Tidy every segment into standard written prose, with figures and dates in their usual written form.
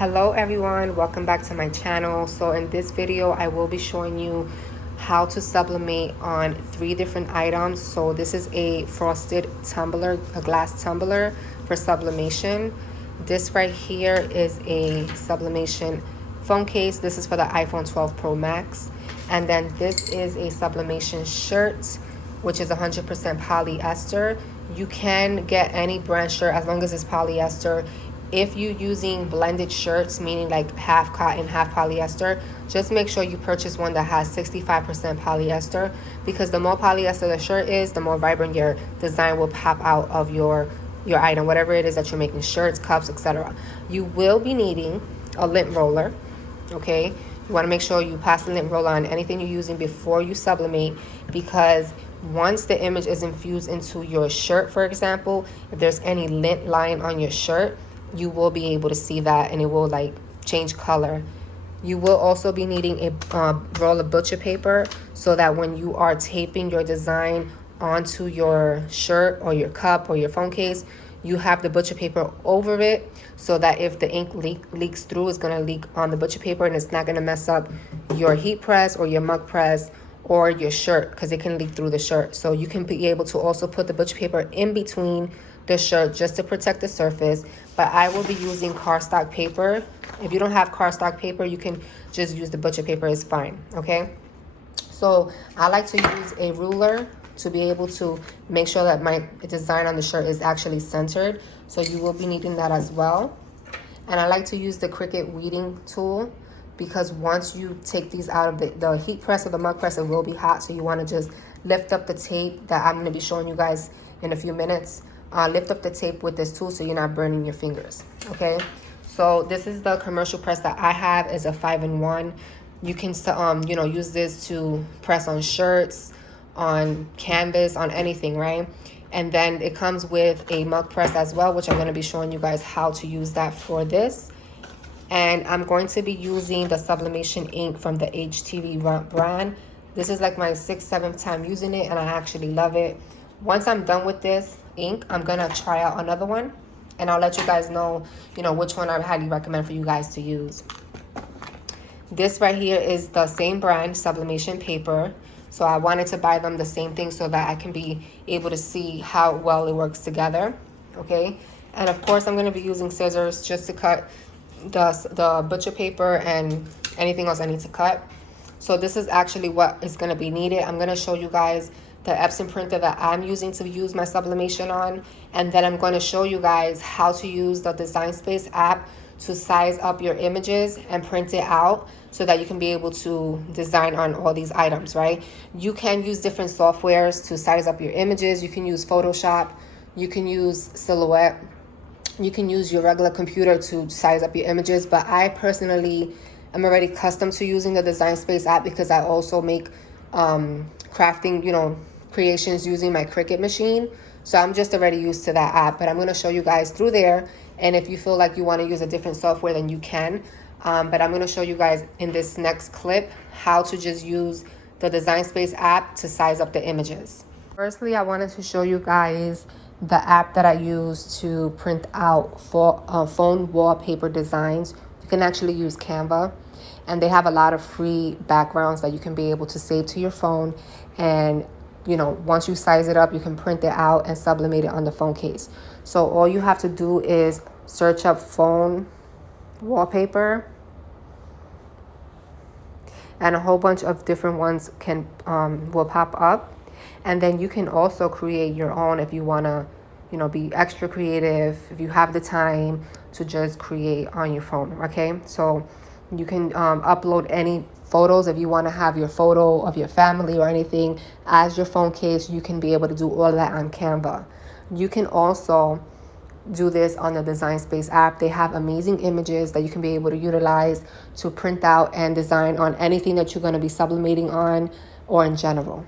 Hello everyone, welcome back to my channel. So in this video I will be showing you how to sublimate on 3 different items. So this is a frosted tumbler, a glass tumbler for sublimation. This right here is a sublimation phone case. This is for the iPhone 12 Pro Max. And then this is a sublimation shirt, which is 100% polyester. You can get any brand shirt as long as it's polyester. If you're using blended shirts, meaning like half cotton, half polyester, just make sure you purchase one that has 65% polyester, because the more polyester the shirt is, the more vibrant your design will pop out of your item, whatever it is that you're making, shirts, cups, etc. You will be needing a lint roller, okay? You want to make sure you pass the lint roller on anything you're using before you sublimate, because once the image is infused into your shirt, for example, if there's any lint lying on your shirt, you will be able to see that and it will like change color. You will also be needing a roll of butcher paper so that when you are taping your design onto your shirt or your cup or your phone case, you have the butcher paper over it, so that if the ink leaks through, it's going to leak on the butcher paper and it's not going to mess up your heat press or your mug press or your shirt, because it can leak through the shirt. So you can be able to also put the butcher paper in between the shirt just to protect the surface. But I will be using cardstock paper. If you don't have cardstock paper, you can just use the butcher paper, it's fine, okay? So I like to use a ruler to be able to make sure that my design on the shirt is actually centered. So you will be needing that as well. And I like to use the Cricut weeding tool, because once you take these out of the heat press or the mug press, it will be hot. So you want to just lift up the tape that I'm going to be showing you guys in a few minutes. Lift up the tape with this tool so you're not burning your fingers, okay? So this is the commercial press that I have, is a 5-in-1. You can use this to press on shirts, on canvas, on anything, right? And then it comes with a mug press as well, which I'm going to be showing you guys how to use that for this. And I'm going to be using the Sublimation ink from the HTV brand. This is like my 6th, 7th time using it, and I actually love it. Once I'm done with this ink, I'm gonna try out another one, and I'll let you guys know, which one I highly recommend for you guys to use. This right here is the same brand, Sublimation paper. So I wanted to buy them the same thing so that I can be able to see how well it works together, okay? And of course, I'm gonna be using scissors just to cut the butcher paper and anything else I need to cut. So this is actually what is going to be needed. I'm going to show you guys the Epson printer that I'm using to use my sublimation on, and then I'm going to show you guys how to use the Design Space app to size up your images and print it out so that you can be able to design on all these items, right? You can use different softwares to size up your images. You can use Photoshop, you can use Silhouette, you can use your regular computer to size up your images, but I personally am already accustomed to using the Design Space app because I also make crafting, creations using my Cricut machine. So I'm just already used to that app, but I'm going to show you guys through there. And if you feel like you want to use a different software, then you can. But I'm going to show you guys in this next clip how to just use the Design Space app to size up the images. Firstly, I wanted to show you guys the app that I use to print out for phone wallpaper designs. You can actually use Canva, and they have a lot of free backgrounds that you can be able to save to your phone. And once you size it up, you can print it out and sublimate it on the phone case. So all you have to do is search up phone wallpaper, and a whole bunch of different ones will pop up. And then you can also create your own if you want to, be extra creative, if you have the time to just create on your phone, okay? So you can upload any photos. If you want to have your photo of your family or anything as your phone case, you can be able to do all of that on Canva. You can also do this on the Design Space app. They have amazing images that you can be able to utilize to print out and design on anything that you're going to be sublimating on, or in general.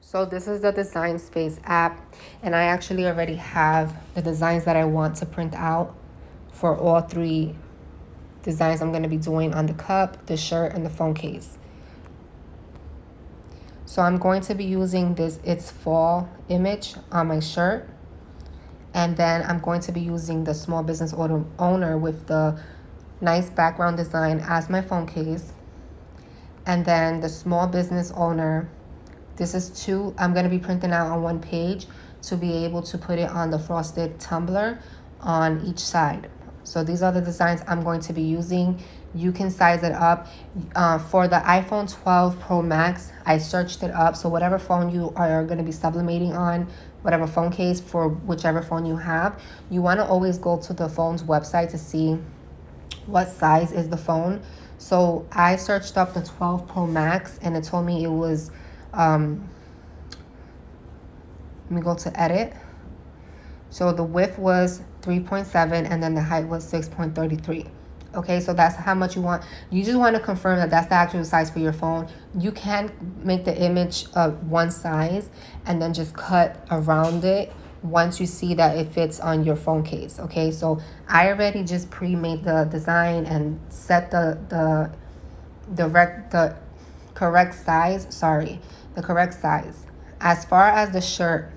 So this is the Design Space app, and I actually already have the designs that I want to print out for all 3 designs I'm going to be doing on the cup, the shirt, and the phone case. So I'm going to be using this It's Fall image on my shirt, and then I'm going to be using the small business owner with the nice background design as my phone case. And then the small business owner, this is two I'm going to be printing out on one page to be able to put it on the frosted tumbler on each side. So these are the designs I'm going to be using. You can size it up. For the iPhone 12 Pro Max, I searched it up. So whatever phone you are going to be sublimating on, whatever phone case for whichever phone you have, you want to always go to the phone's website to see what size is the phone. So I searched up the 12 Pro Max and it told me it was, let me go to edit. So the width was 3.7 and then the height was 6.33. Okay, so that's how much you want. You just want to confirm that that's the actual size for your phone. You can make the image of one size and then just cut around it once you see that it fits on your phone case. Okay, so I already just pre-made the design and set the correct size. The correct size. As far as the shirt,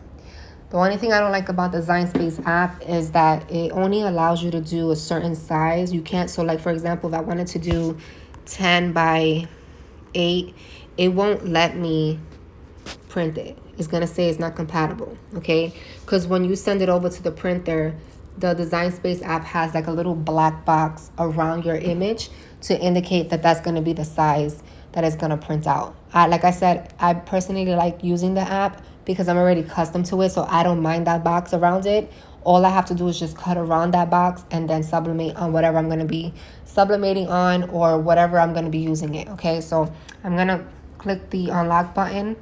the only thing I don't like about the Design Space app is that it only allows you to do a certain size. You can't, so like for example, if I wanted to do 10 by 8, it won't let me print it. It's going to say it's not compatible, okay? Because when you send it over to the printer, the Design Space app has like a little black box around your image to indicate that that's going to be the size that it's going to print out. Like I said, I personally like using the app because I'm already accustomed to it, so I don't mind that box around it. All I have to do is just cut around that box and then sublimate on whatever I'm going to be sublimating on or whatever I'm going to be using it, okay? So I'm going to click the unlock button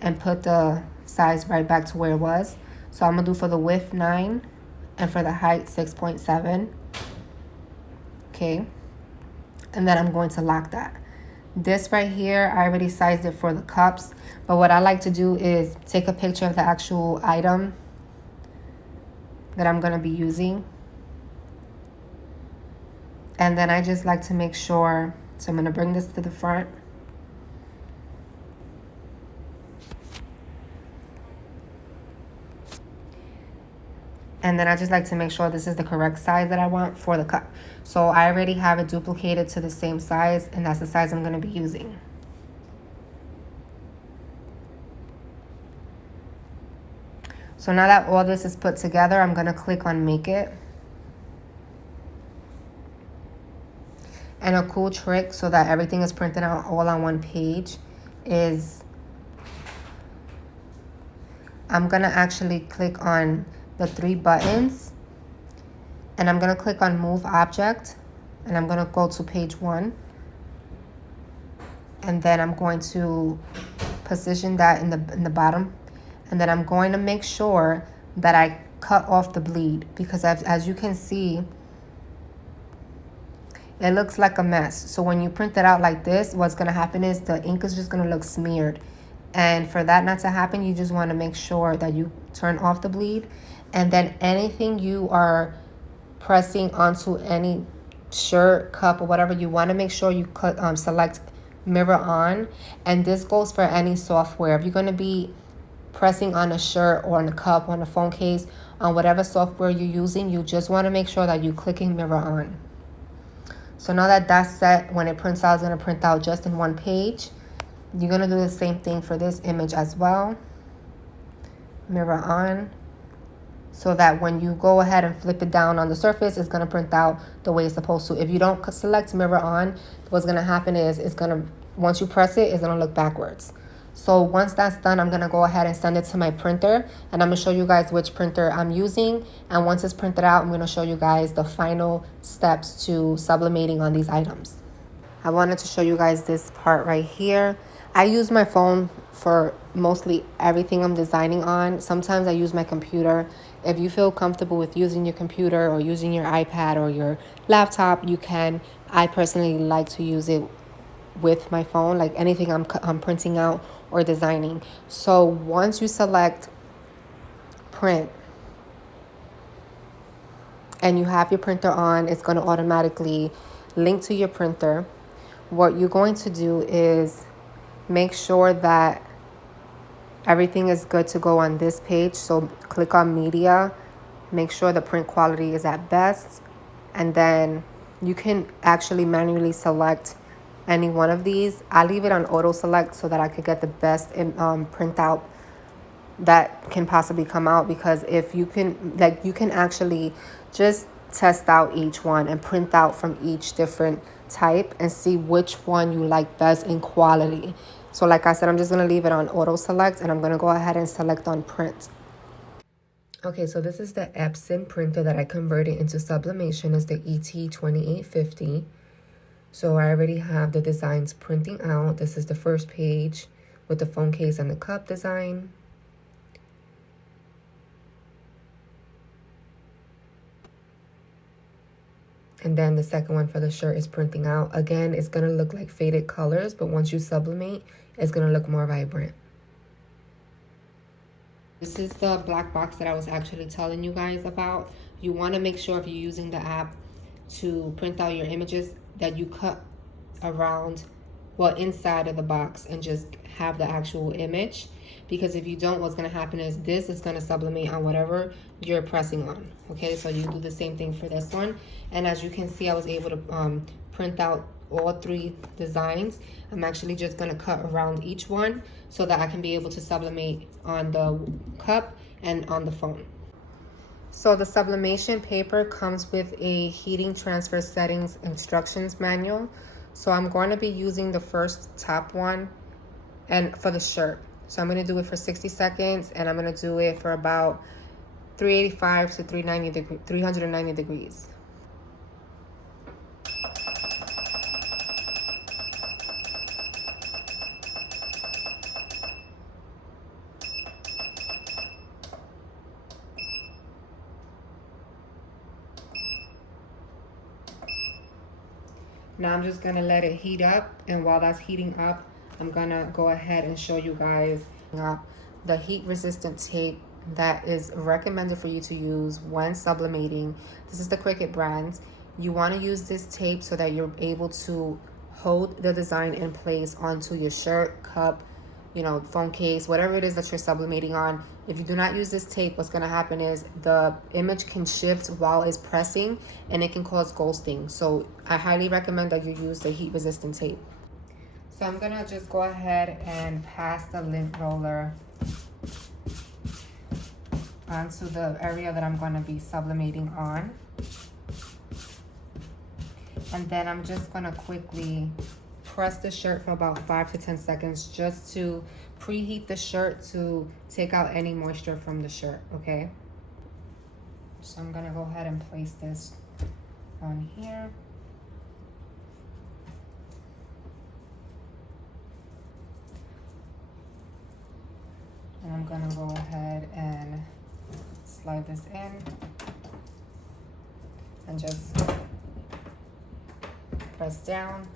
and put the size right back to where it was. So I'm going to do for the width 9 and for the height 6.7, okay? And then I'm going to lock that. This right here, I already sized it for the cups, but what I like to do is take a picture of the actual item that I'm going to be using. And then I just like to make sure, so I'm going to bring this to the front. And then I just like to make sure this is the correct size that I want for the cup. So I already have it duplicated to the same size, and that's the size I'm going to be using. So now that all this is put together, I'm going to click on Make It. And a cool trick so that everything is printed out all on one page is I'm going to actually click on the 3 buttons and I'm going to click on Move Object and I'm going to go to page 1. And then I'm going to position that in the bottom. And then I'm going to make sure that I cut off the bleed because as you can see, it looks like a mess. So when you print it out like this, what's going to happen is the ink is just going to look smeared. And for that not to happen, you just want to make sure that you turn off the bleed. And then anything you are pressing onto any shirt, cup, or whatever, you want to make sure you select mirror on. And this goes for any software. If you're going to be pressing on a shirt or on a cup, on a phone case, on whatever software you're using, you just want to make sure that you're clicking mirror on. So now that that's set, when it prints out, it's going to print out just in one page. You're going to do the same thing for this image as well. Mirror on. So that when you go ahead and flip it down on the surface, it's going to print out the way it's supposed to. If you don't select mirror on, what's going to happen is it's going to, once you press it, it's going to look backwards. So once that's done, I'm going to go ahead and send it to my printer. And I'm going to show you guys which printer I'm using. And once it's printed out, I'm going to show you guys the final steps to sublimating on these items. I wanted to show you guys this part right here. I use my phone for mostly everything I'm designing on. Sometimes I use my computer. If you feel comfortable with using your computer or using your iPad or your laptop, you can. I personally like to use it with my phone, like anything I'm printing out or designing. So once you select print and you have your printer on, it's going to automatically link to your printer. What you're going to do is make sure that everything is good to go on this page. So click on media, make sure the print quality is at best, and then You can actually manually select any one of these. I leave it on auto select so that I could get the best printout that can possibly come out, because if you can, like, you can actually just test out each one and print out from each different type and see which one you like best in quality. So like I said, I'm just going to leave it on auto select, and I'm going to go ahead and select on print. Okay, so this is the Epson printer that I converted into sublimation as the ET2850. So I already have the designs printing out. This is the first page with the phone case and the cup design. And then the second one for the shirt is printing out. Again, it's going to look like faded colors, but once you sublimate, it's going to look more vibrant. This is the black box that I was actually telling you guys about. You want to make sure if you're using the app to print out your images that you cut around, well, inside of the box, and just have the actual image. Because if you don't, what's going to happen is this is going to sublimate on whatever you're pressing on. Okay, so you do the same thing for this one. And as you can see, I was able to print out all three designs. I'm actually just going to cut around each one so that I can be able to sublimate on the cup and on the phone. So the sublimation paper comes with a heating transfer settings instructions manual. So I'm going to be using the first top one and for the shirt. So I'm going to do it for 60 seconds, and I'm going to do it for about 385 to 390 degrees. Now I'm just going to let it heat up, and while that's heating up, I'm going to go ahead and show you guys the heat resistant tape that is recommended for you to use when sublimating. This is the Cricut brand. You want to use this tape so that you're able to hold the design in place onto your shirt, cup, you know, phone case, whatever it is that you're sublimating on. If you do not use this tape, what's going to happen is the image can shift while it's pressing, and it can cause ghosting. So I highly recommend that you use the heat resistant tape. So I'm going to just go ahead and pass the lint roller onto the area that I'm going to be sublimating on. And then I'm just going to quickly press the shirt for about 5 to 10 seconds just to preheat the shirt to take out any moisture from the shirt, okay? So I'm going to go ahead and place this on here. And I'm going to go ahead and slide this in and just press down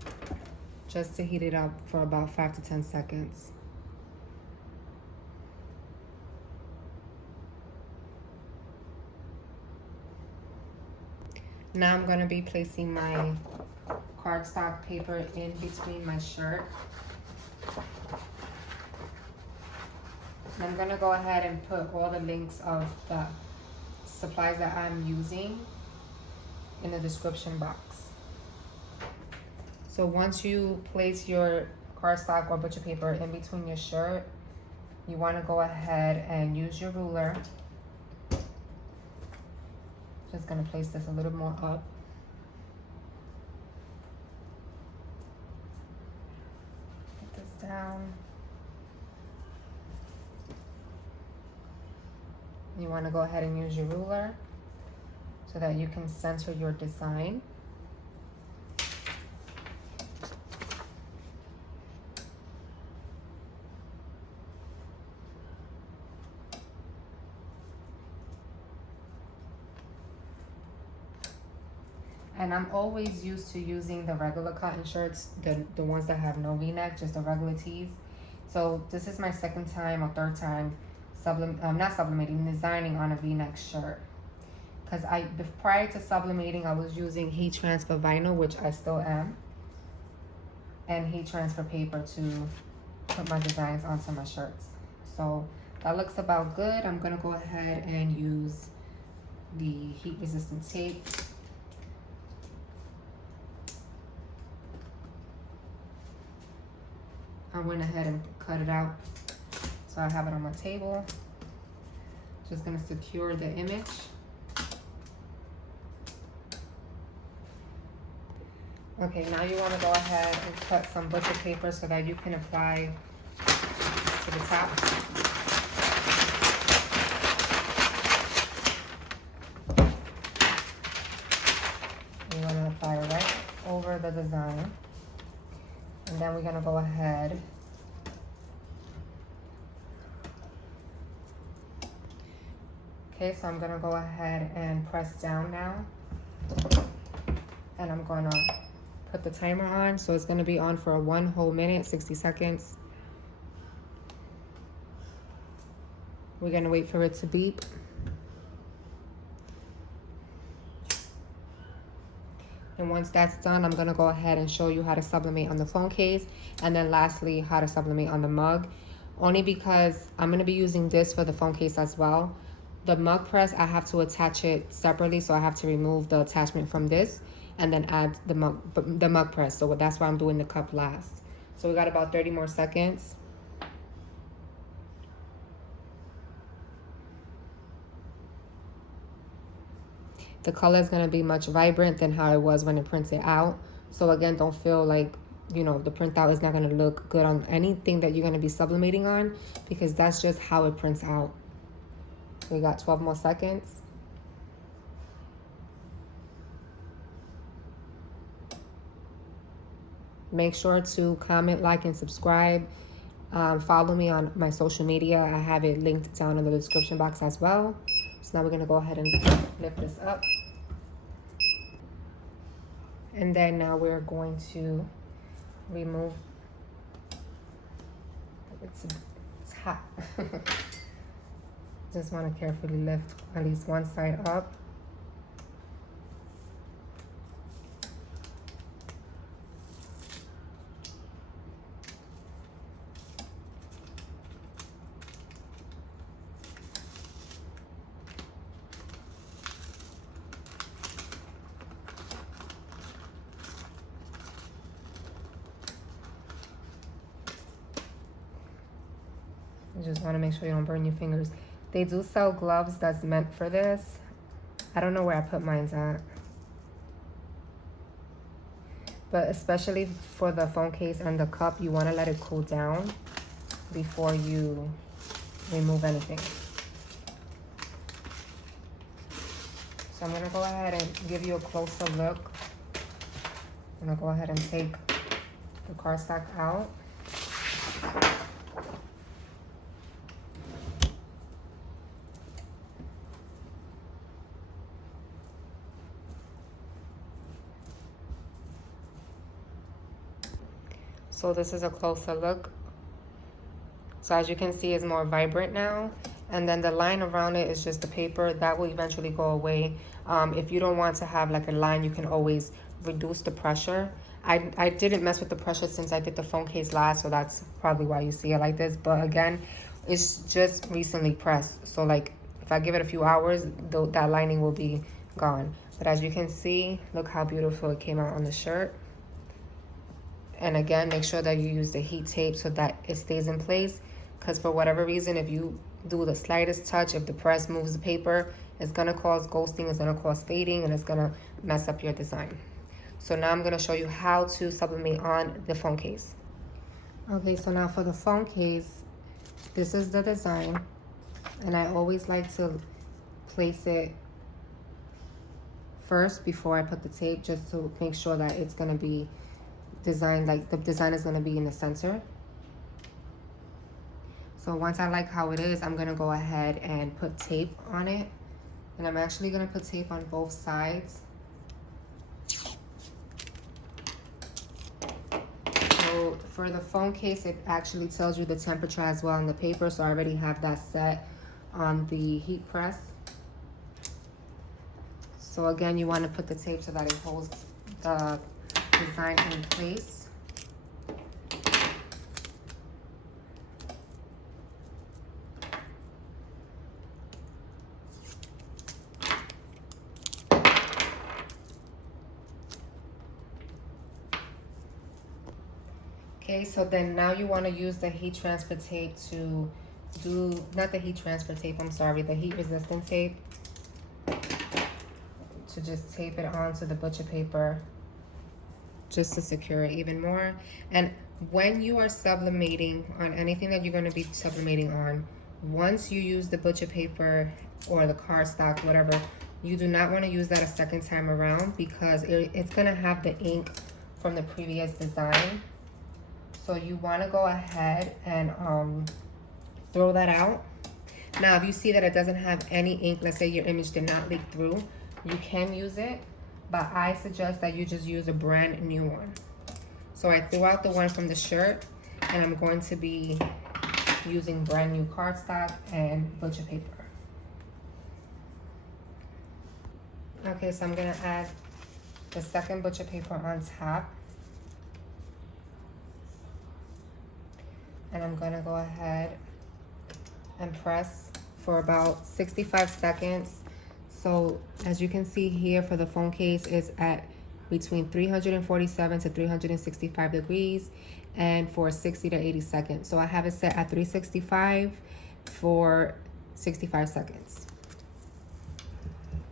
just to heat it up for about 5 to 10 seconds. Now I'm going to be placing my cardstock paper in between my shirt. And I'm going to go ahead and put all the links of the supplies that I'm using in the description box. So once you place your cardstock or butcher paper in between your shirt, you want to go ahead and use your ruler. Just going to place this a little more up. Put this down. You want to go ahead and use your ruler so that you can center your design. And I'm always used to using the regular cotton shirts, the ones that have no V-neck, just the regular tees. So this is my second time or third time not sublimating, designing on a V-neck shirt. Because prior to sublimating, I was using heat transfer vinyl, which I still am, and heat transfer paper to put my designs onto my shirts. So that looks about good. I'm gonna go ahead and use the heat resistant tape I went ahead and cut it out. So I have it on my table. Just gonna secure the image. Okay, now you wanna go ahead and cut some butcher paper so that you can apply to the top. You wanna apply it right over the design. And then we're gonna go ahead okay, so I'm gonna go ahead and press down now. And I'm gonna put the timer on. So it's gonna be on for 1 whole minute, 60 seconds. We're gonna wait for it to beep. And once that's done, I'm gonna go ahead and show you how to sublimate on the phone case. And then lastly, how to sublimate on the mug. Only because I'm gonna be using this for the phone case as well. The mug press, I have to attach it separately, so I have to remove the attachment from this and then add the mug press. So that's why I'm doing the cup last. So we got about 30 more seconds. The color is gonna be much vibrant than how it was when it printed out. So again, don't feel like, you know, the printout is not gonna look good on anything that you're gonna be sublimating on, because that's just how it prints out. We got 12 more seconds. Make sure to comment, like, and subscribe. Follow me on my social media. I have it linked down in the description box as well. So now we're gonna go ahead and lift this up. And then now we're going to remove, it's hot. Just want to carefully lift at least one side up. You just want to make sure you don't burn your fingers. They do sell gloves that's meant for this. I don't know where I put mine at. But especially for the phone case and the cup, you want to let it cool down before you remove anything. So I'm going to go ahead and give you a closer look. I'm going to go ahead and take the cardstock out. So this is a closer look. So as you can see, it's more vibrant now. And then the line around it is just the paper. That will eventually go away. If you don't want to have like a line, you can always reduce the pressure. I didn't mess with the pressure since I did the phone case last, so that's probably why you see it like this. But again, it's just recently pressed. So like if I give it a few hours, that lining will be gone. But as you can see, look how beautiful it came out on the shirt. And again, make sure that you use the heat tape so that it stays in place. Because for whatever reason, if you do the slightest touch, if the press moves the paper, it's going to cause ghosting, it's going to cause fading, and it's going to mess up your design. So now I'm going to show you how to sublimate on the phone case. Okay, so now for the phone case, this is the design. And I always like to place it first before I put the tape, just to make sure that it's going to be designed, like the design is going to be in the center. So once I like how it is, I'm going to go ahead and put tape on it. And I'm actually going to put tape on both sides. So for the phone case, it actually tells you the temperature as well on the paper. So I already have that set on the heat press. So again, you want to put the tape so that it holds the design in place. Okay, so then now you want to use the heat transfer tape to do, not the heat transfer tape, I'm sorry, the heat resistant tape, to just tape it onto the butcher paper just to secure it even more. And when you are sublimating on anything that you're going to be sublimating on, once you use the butcher paper or the cardstock, whatever, you do not want to use that a second time around, because it's going to have the ink from the previous design. So you want to go ahead and throw that out. Now, if you see that it doesn't have any ink, let's say your image did not leak through, you can use it, but I suggest that you just use a brand new one. So I threw out the one from the shirt, and I'm going to be using brand new cardstock and butcher paper. Okay, so I'm gonna add the second butcher paper on top. And I'm gonna go ahead and press for about 65 seconds. So as you can see here, for the phone case, it's at between 347 to 365 degrees, and for 60 to 80 seconds. So I have it set at 365 for 65 seconds.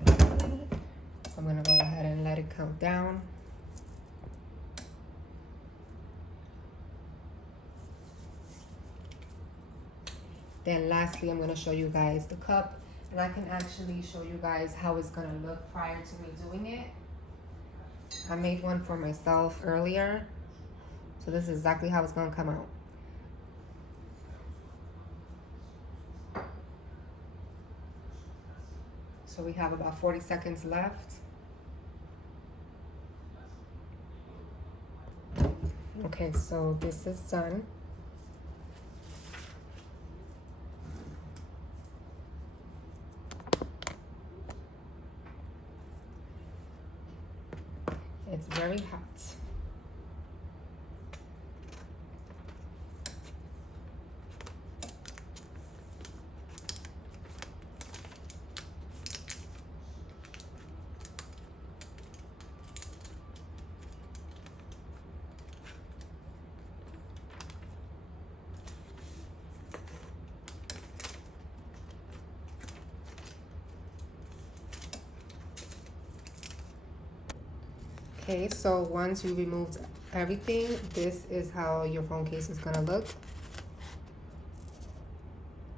So I'm gonna go ahead and let it count down. Then lastly, I'm gonna show you guys the cup, and I can actually show you guys how it's gonna look prior to me doing it. I made one for myself earlier, so this is exactly how it's gonna come out. So we have about 40 seconds left. Okay, so this is done. It's very hot. Okay, so once you removed everything, this is how your phone case is gonna look.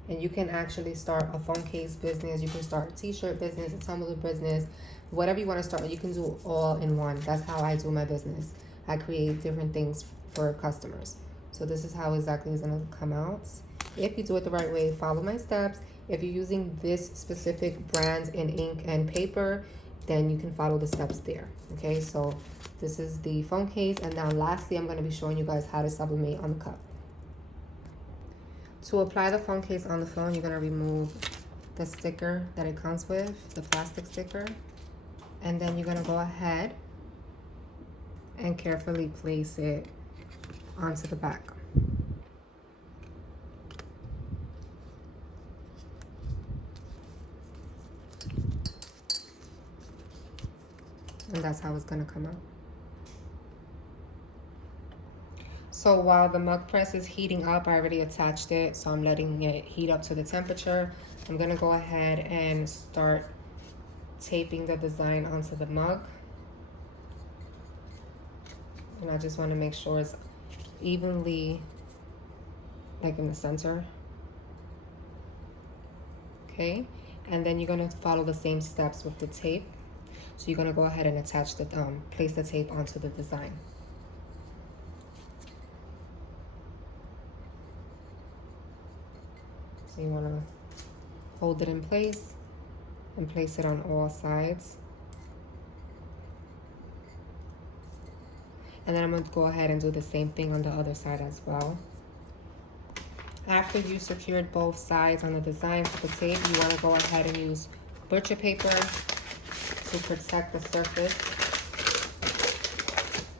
And you can actually start a phone case business, you can start a t-shirt business, a tumbler business, whatever you wanna start, you can do all in one. That's how I do my business. I create different things for customers. So this is how exactly it's gonna come out. If you do it the right way, follow my steps. If you're using this specific brand in ink and paper, then you can follow the steps there. Okay, so this is the phone case, and now lastly, I'm gonna be showing you guys how to sublimate on the cup. To apply the phone case on the phone, you're gonna remove the sticker that it comes with, the plastic sticker, and then you're gonna go ahead and carefully place it onto the back. And that's how it's gonna come out. So while the mug press is heating up, I already attached it, so I'm letting it heat up to the temperature. I'm gonna go ahead and start taping the design onto the mug. And I just wanna make sure it's evenly, like in the center. Okay, and then you're gonna follow the same steps with the tape. So you're gonna go ahead and attach the, place the tape onto the design. So you wanna hold it in place and place it on all sides. And then I'm gonna go ahead and do the same thing on the other side as well. After you secured both sides on the design with the tape, you wanna go ahead and use butcher paper to protect the surface.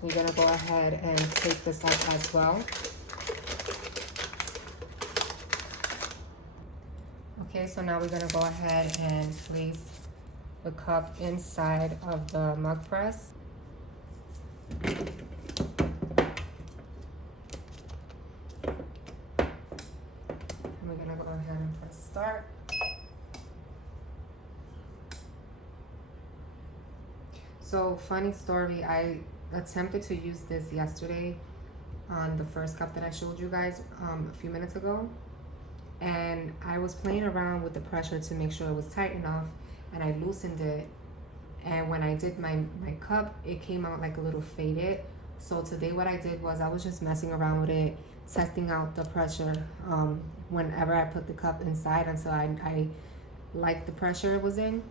You're gonna go ahead and tape this up as well. Okay, so now we're gonna go ahead and place the cup inside of the mug press. So, funny story, I attempted to use this yesterday on the first cup that I showed you guys a few minutes ago. And I was playing around with the pressure to make sure it was tight enough, and I loosened it. And when I did my cup, it came out like a little faded. So today what I did was I was just messing around with it, testing out the pressure whenever I put the cup inside until I liked the pressure it was in.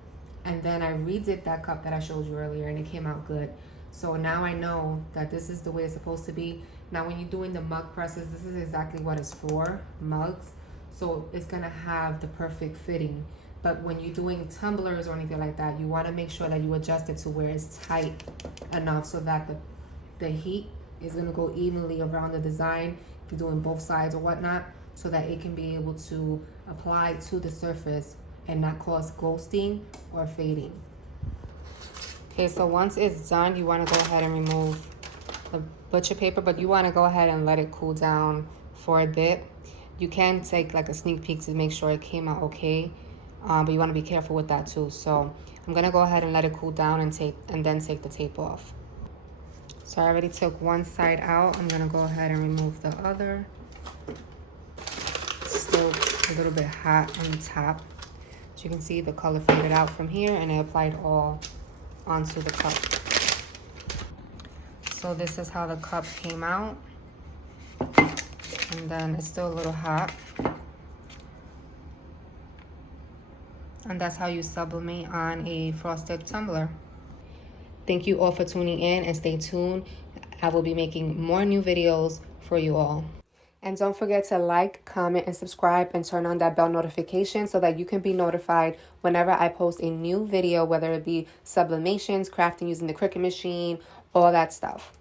And then I redid that cup that I showed you earlier, and it came out good. So now I know that this is the way it's supposed to be. Now when you're doing the mug presses, this is exactly what it's for, mugs. So it's gonna have the perfect fitting. But when you're doing tumblers or anything like that, you wanna make sure that you adjust it to where it's tight enough so that the heat is gonna go evenly around the design, if you're doing both sides or whatnot, so that it can be able to apply to the surface and not cause ghosting or fading. Okay, so once it's done, you wanna go ahead and remove the butcher paper, but you wanna go ahead and let it cool down for a bit. You can take like a sneak peek to make sure it came out okay, but you want to be careful with that too. So I'm gonna go ahead and let it cool down and then take the tape off. So I already took one side out. I'm gonna go ahead and remove the other. It's still a little bit hot on the top. As you can see, the color faded out from here, and it applied all onto the cup. So this is how the cup came out. And then it's still a little hot. And that's how you sublimate on a frosted tumbler. Thank you all for tuning in, and stay tuned. I will be making more new videos for you all. And don't forget to like, comment, and subscribe, and turn on that bell notification so that you can be notified whenever I post a new video, whether it be sublimations, crafting using the Cricut machine, all that stuff.